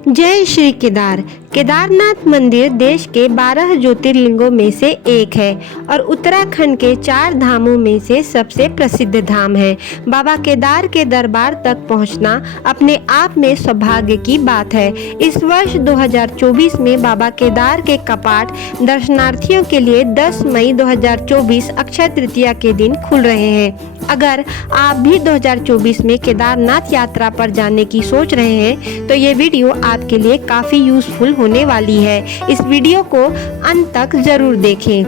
जय श्री केदार। केदारनाथ मंदिर देश के 12 ज्योतिर्लिंगों में से एक है और उत्तराखंड के 4 धामों में से सबसे प्रसिद्ध धाम है। बाबा केदार के दरबार तक पहुंचना अपने आप में सौभाग्य की बात है। इस वर्ष 2024 में बाबा केदार के कपाट दर्शनार्थियों के लिए 10 मई 2024 अक्षय तृतीया के दिन खुल रहे हैं। अगर आप भी 2024 में केदारनाथ यात्रा पर जाने की सोच रहे हैं तो ये वीडियो आपके लिए काफ़ी यूज़फुल होने वाली है। इस वीडियो को अंत तक ज़रूर देखें।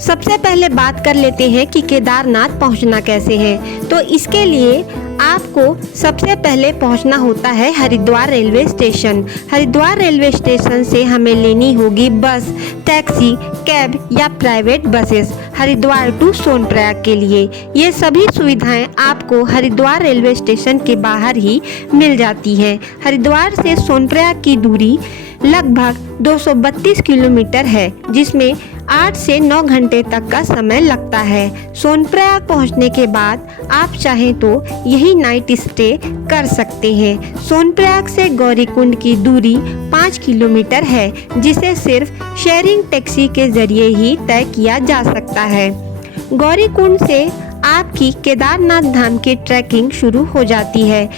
सबसे पहले बात कर लेते हैं कि केदारनाथ पहुंचना कैसे है। तो इसके लिए आपको सबसे पहले पहुंचना होता है Haridwar railway station. Haridwar railway station से हमें लेनी होगी बस, टैक्सी, कैब या private buses Haridwar to Sonprayag के लिए। ये सभी सुविधाएं आपको हरिद्वार रेलवे स्टेशन के बाहर ही मिल जाती हैं। हरिद्वार से सोनप्रयाग की दूरी लगभग 232 किलोमीटर है, जिसमें 8 से 9 घंटे तक का समय लगता है। सोनप्रयाग पहुंचने के बाद आप चाहें तो यही नाइट स्टे कर सकते हैं। सोनप्रयाग से गौरीकुंड की दूरी 5 किलोमीटर है, जिसे सिर्फ शेयरिंग टैक्सी के जरिए ही तय किया जा सकता है। गौरीकुंड से आपकी केदारनाथ धाम की ट्रैकिंग शुरू हो जाती है।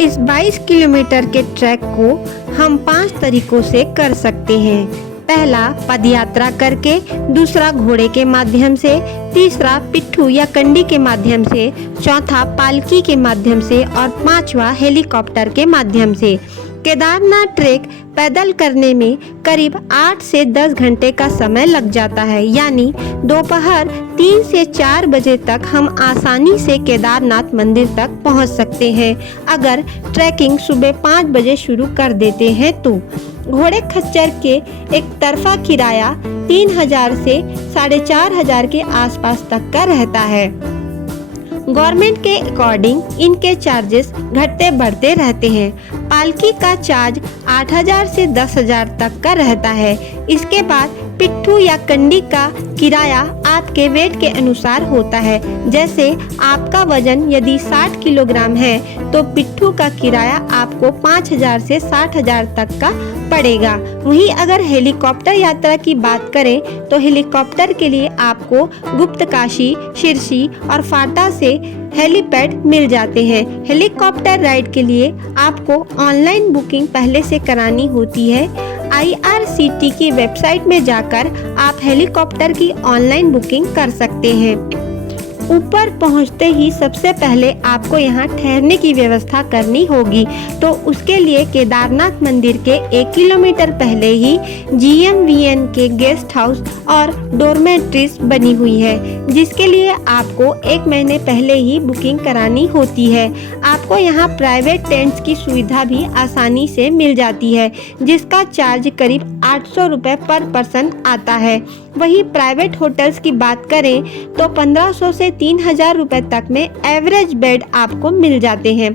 इस 22 किलोमीटर के ट्रैक को हम 5 तरीकों से कर सकते हैं। पहला पदयात्रा करके, दूसरा घोड़े के माध्यम से, तीसरा पिट्ठू या कंडी के माध्यम से, चौथा पालकी के माध्यम से और 5वां हेलीकॉप्टर के माध्यम से। केदारनाथ ट्रेक पैदल करने में करीब 8 से 10 घंटे का समय लग जाता है, यानी दोपहर 3 से 4 बजे तक हम आसानी से केदारनाथ मंदिर तक पहुंच सकते हैं अगर ट्रैकिंग सुबह 5 बजे शुरू कर देते हैं तो। घोड़े खच्चर के एक तरफा किराया 3000 से 4500 के आसपास तक का रहता है। गवर्नमेंट के अकॉर्डिंग इनके चार्जेस घटते बढ़ते रहते हैं। पालकी का चार्ज 8000 से 10000 तक का रहता है। इसके बाद पिट्ठू या कंडी का किराया आपके वेट के अनुसार होता है। जैसे आपका वजन यदि 60 किलोग्राम है तो पिट्ठू का किराया आपको 5000 से 60000 तक का पड़ेगा। वहीं अगर हेलीकॉप्टर यात्रा की बात करें तो हेलीकॉप्टर के लिए आपको गुप्तकाशी, शिरसी और फाटा से हेलीपैड मिल जाते हैं। हेलीकॉप्टर राइड के लिए आपको ऑनलाइन बुकिंग पहले से करानी होती है। IRCT की वेबसाइट में जाकर आप हेलीकॉप्टर की ऑनलाइन बुकिंग कर सकते हैं। ऊपर पहुंचते ही सबसे पहले आपको यहाँ ठहरने की व्यवस्था करनी होगी, तो उसके लिए केदारनाथ मंदिर के 1 किलोमीटर पहले ही GMVN के गेस्ट हाउस और डोरमेट्रीज बनी हुई है, जिसके लिए आपको 1 महीने पहले ही बुकिंग करानी होती है। आपको यहाँ प्राइवेट टेंट्स की सुविधा भी आसानी से मिल जाती है, जिसका चार्ज करीब 800 रुपये पर पर्सन आता है। वहीं प्राइवेट होटल्स की बात करें तो 1500 से 3000 रुपये तक में एवरेज बेड आपको मिल जाते हैं।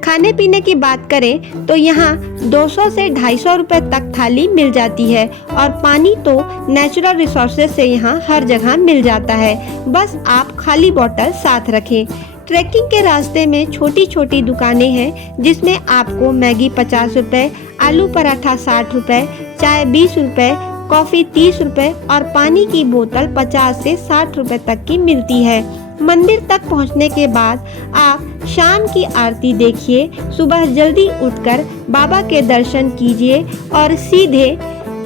खाने पीने की बात करें तो यहाँ 200 से 250 रुपये तक थाली मिल जाती है और पानी तो नेचुरल रिसोर्सेज से यहाँ हर जगह मिल जाता है। बस आप खाली बोतल साथ रखें। ट्रैकिंग के रास्ते में छोटी छोटी दुकानें हैं, जिसमें आपको मैगी 50 रुपये, आलू पराठा 60 रुपये, चाय 20 रुपये, कॉफ़ी 30 रुपये और पानी की बोतल 50 से 60 रुपये तक की मिलती है। मंदिर तक पहुंचने के बाद आप शाम की आरती देखिए। सुबह जल्दी उठकर बाबा के दर्शन कीजिए और सीधे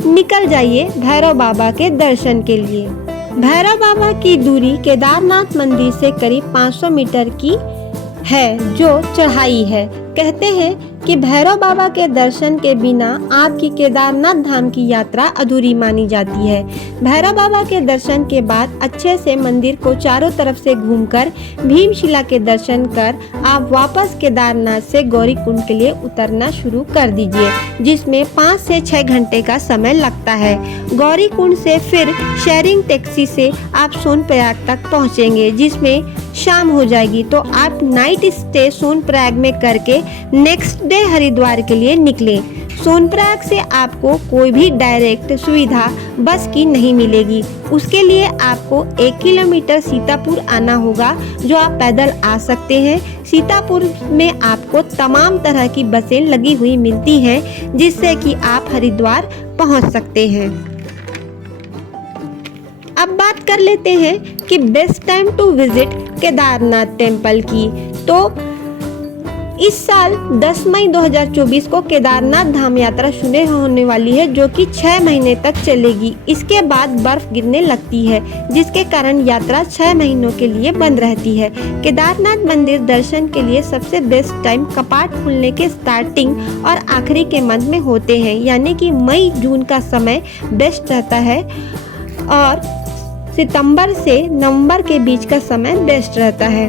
निकल जाइए भैरव बाबा के दर्शन के लिए। भैरव बाबा की दूरी केदारनाथ मंदिर से करीब 500 मीटर की है, जो चढ़ाई है। कहते हैं कि भैरव बाबा के दर्शन के बिना आपकी केदारनाथ धाम की यात्रा अधूरी मानी जाती है। भैरव बाबा के दर्शन के बाद अच्छे से मंदिर को चारों तरफ से घूमकर भीमशिला के दर्शन कर आप वापस केदारनाथ से गौरीकुंड के लिए उतरना शुरू कर दीजिए, जिसमें 5 से 6 घंटे का समय लगता है। गौरीकुंड से फिर शेयरिंग टैक्सी से आप सोनप्रयाग तक पहुँचेंगे, जिसमें शाम हो जाएगी, तो आप नाइट स्टे सोनप्रयाग में करके नेक्स्ट डे हरिद्वार के लिए निकलें। सोनप्रयाग से आपको कोई भी डायरेक्ट सुविधा बस की नहीं मिलेगी। उसके लिए आपको 1 किलोमीटर सीतापुर आना होगा, जो आप पैदल आ सकते हैं। सीतापुर में आपको तमाम तरह की बसें लगी हुई मिलती हैं, जिससे कि आप हरिद्वार पहुंच सकते हैं। अब बात कर लेते हैं कि best time to visit Kedarnath temple की। तो इस साल 10 मई 2024 को केदारनाथ धाम यात्रा शुरू होने वाली है, जो कि 6 महीने तक चलेगी। इसके बाद बर्फ गिरने लगती है, जिसके कारण यात्रा 6 महीनों के लिए बंद रहती है। केदारनाथ मंदिर दर्शन के लिए सबसे बेस्ट टाइम कपाट खुलने के स्टार्टिंग और आखिरी के मंथ में होते हैं, यानी कि मई जून का समय बेस्ट रहता है और सितंबर से नवंबर के बीच का समय बेस्ट रहता है।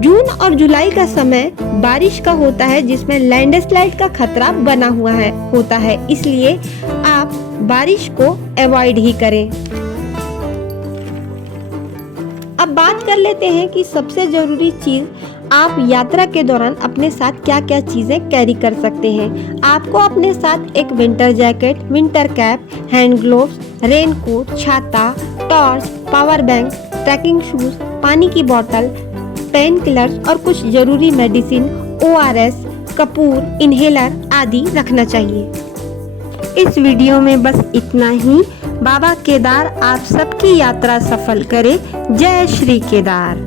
जून और जुलाई का समय बारिश का होता है, जिसमें लैंडस्लाइड का खतरा बना हुआ होता है, इसलिए आप बारिश को अवॉइड ही करें। अब बात कर लेते हैं कि सबसे जरूरी चीज आप यात्रा के दौरान अपने साथ क्या क्या चीजें कैरी कर सकते हैं। आपको अपने साथ एक winter jacket, winter cap, hand gloves, raincoat, छाता, torch, power bank, trekking shoes, पानी की बोतल, पेन किलर्स और कुछ जरूरी मेडिसिन, ORS, कपूर, इन्हेलर आदि रखना चाहिए। इस वीडियो में बस इतना ही। बाबा केदार आप सबकी यात्रा सफल करे। जय श्री केदार।